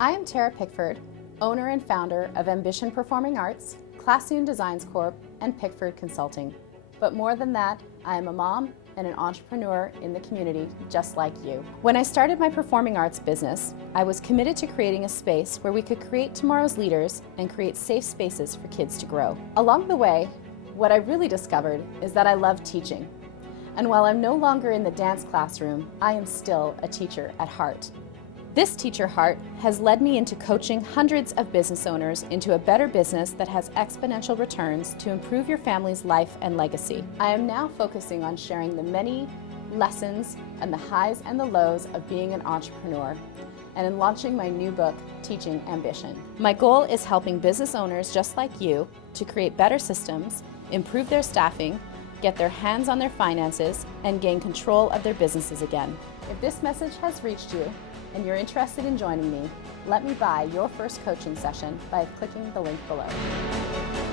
I am Tara Pickford, owner and founder of Ambition Performing Arts, Classroom Designs Corp, and Pickford Consulting. But more than that, I am a mom and an entrepreneur in the community, just like you. When I started my performing arts business, I was committed to creating a space where we could create tomorrow's leaders and create safe spaces for kids to grow. Along the way, what I really discovered is that I love teaching. And while I'm no longer in the dance classroom, I am still a teacher at heart. This teacher heart has led me into coaching hundreds of business owners into a better business that has exponential returns to improve your family's life and legacy. I am now focusing on sharing the many lessons and the highs and the lows of being an entrepreneur, and in launching my new book, Teaching Ambition. My goal is helping business owners just like you to create better systems, improve their staffing, get their hands on their finances, and gain control of their businesses again. If this message has reached you, and you're interested in joining me, let me buy your first coaching session by clicking the link below.